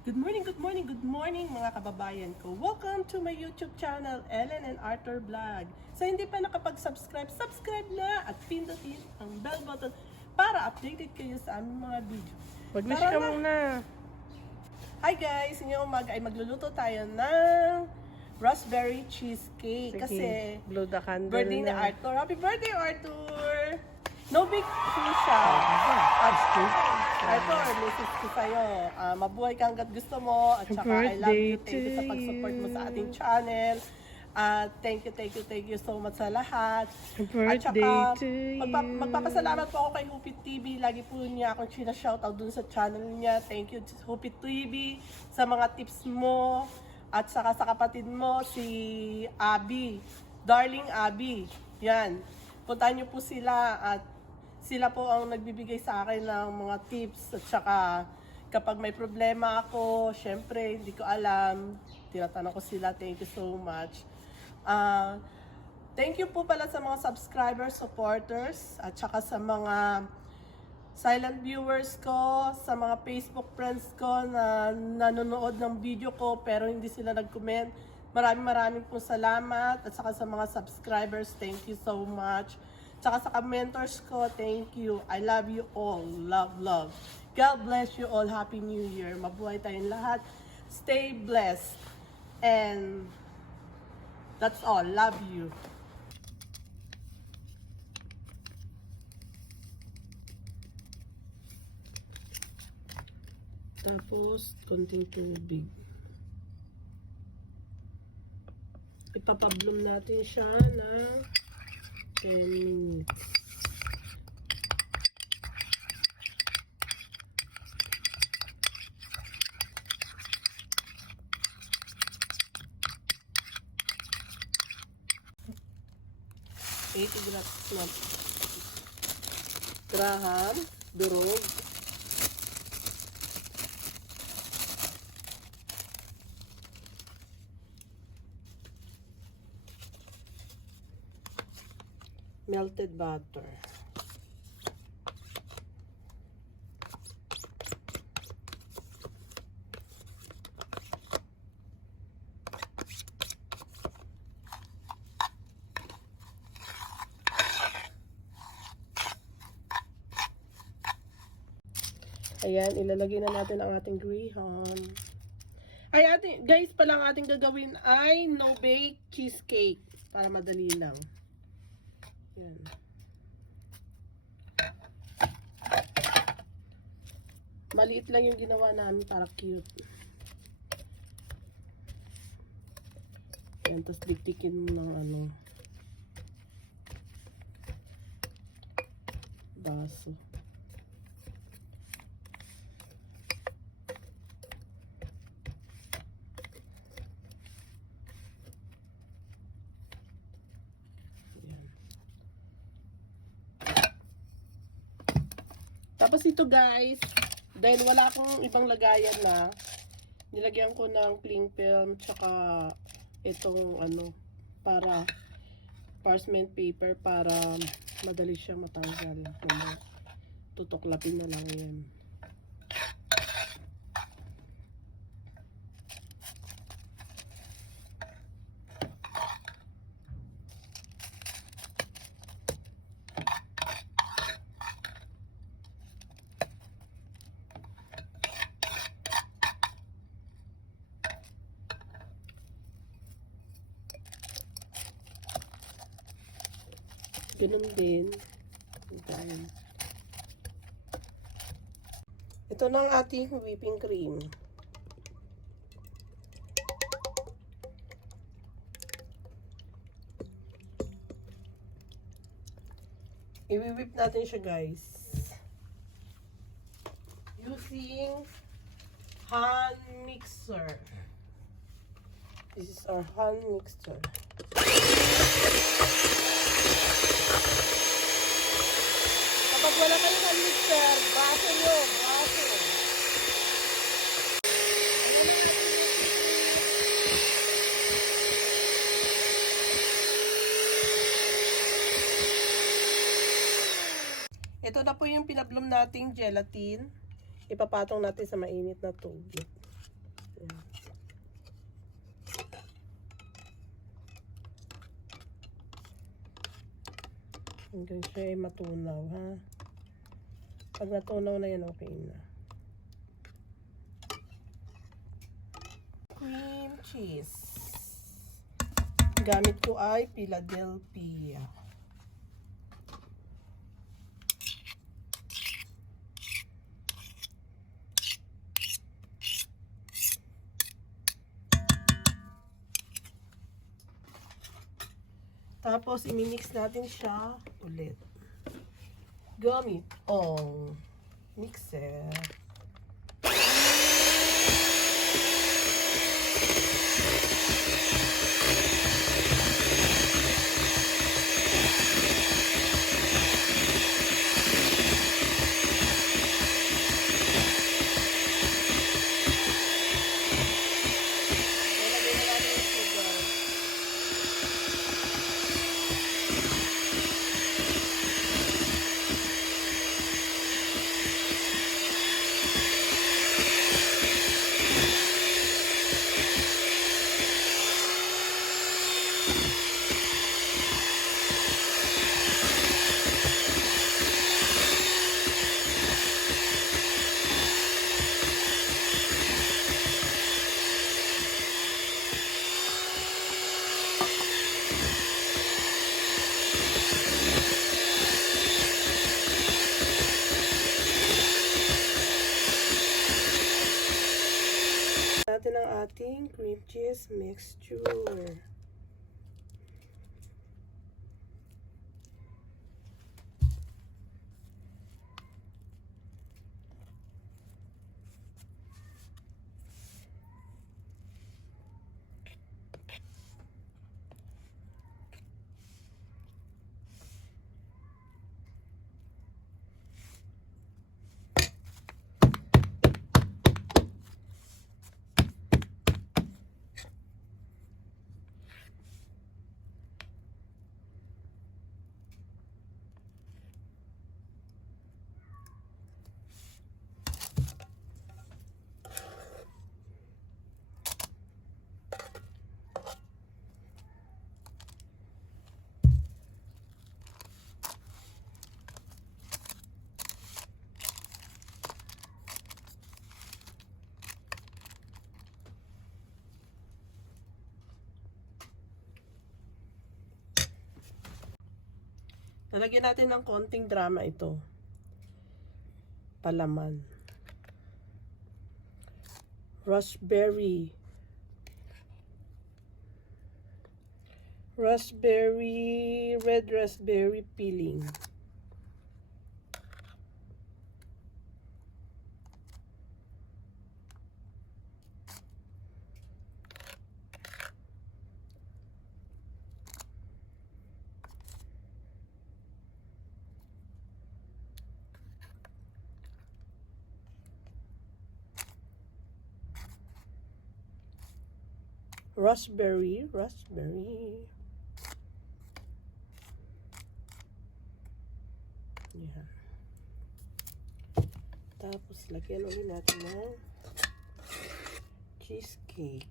Good morning mga kababayan ko. Welcome to my YouTube channel, Ellen and Arthur Vlog. Sa hindi pa nakapag-subscribe, subscribe na at pindutin ang bell button para updated kayo sa aming mga video. Mag-wish ka muna. Hi guys! Ngayong umaga ay magluluto tayo ng raspberry cheesecake. Sige, Kasi blow the candle birthday ni na. Arthur. Happy birthday, Arthur! No big deal siya. Arthur, message ko sa'yo. Mabuhay ka hanggat gusto mo. At saka I love you. Thank you sa pag-support mo sa ating channel. Thank you so much sa lahat. At saka, magpapasalamat po ako kay Hupit TV. Lagi po niya akong sinashoutout dun sa channel niya. Thank you Hupit TV sa mga tips mo. At saka sa kapatid mo, si Abby. Darling Abby. Yan. Puntahan niyo po sila at sila po ang nagbibigay sa akin ng mga tips. At saka kapag may problema ako, syempre hindi ko alam, tinatanong ko sila. Thank you so much. Thank you po pala sa mga subscribers, supporters, at saka sa mga silent viewers ko, sa mga Facebook friends ko na nanonood ng video ko pero hindi sila nag-comment. Maraming pong salamat. At saka sa mga subscribers, thank you so much. Tsaka sa commenters ko, thank you. I love you all. Love. God bless you all. Happy New Year. Mabuhay tayong lahat. Stay blessed. And that's all. Love you. Tapos, konting tubig. Ipapablom natin siya ng 10 minutes. Graham, durog. Melted butter. Ayan, ilalagay na natin ang ating graham. Guys, pala ang ating gagawin ay no-bake cheesecake para madali lang. Yan. Maliit lang yung ginawa namin para cute. Yan, tapos diktikin mo ng baso. Tapos ito guys, dahil wala akong ibang lagayan na, nilagyan ko ng cling film tsaka itong para parchment paper para madali siyang matanggal. Tutuklapin na lang yan. Ganun din. Ayan. Ito na ang ating whipping cream. I-whip natin siya guys. Using hand mixer. This is our hand mixer. Kapag wala kayong hand mixer, baso nyo, baso. Ito na po yung pinablom nating gelatin. Ipapatong natin sa mainit na tubig. Hanggang siya ay matunaw, ha? Pag natunaw na yan, okay na. Cream cheese. Gamit ko ay Philadelphia. Tapos, imimix natin siya ulit. Gamit ang mixer. Natin ang ating cream cheese mixture. Lalagyan natin ng konting drama ito. Palaman. Raspberry. Red raspberry peeling. Raspberry. Yan. Tapos, lagyan ulit natin ng cheesecake.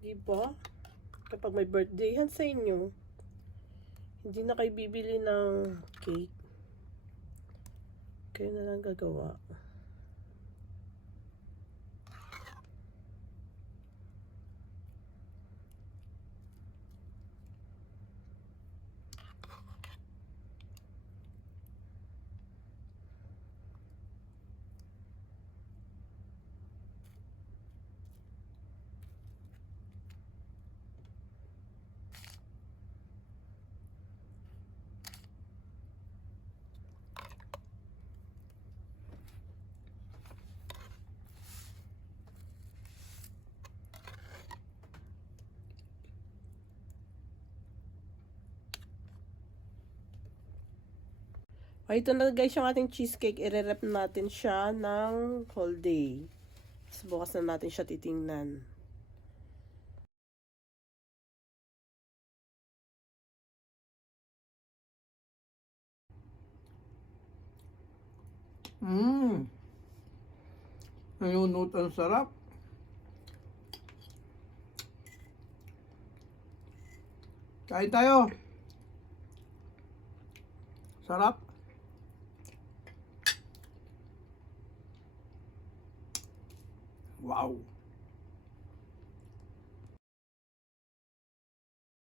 Diba? Kapag may birthday yan sa inyo, hindi na kayo bibili ng cake. Kayo na lang gagawa. Ito na guys yung ating cheesecake. I-rep natin siya ng whole day. Tapos bukas na natin siya titingnan. Nayunot ang sarap. Kain tayo. Sarap. Wow.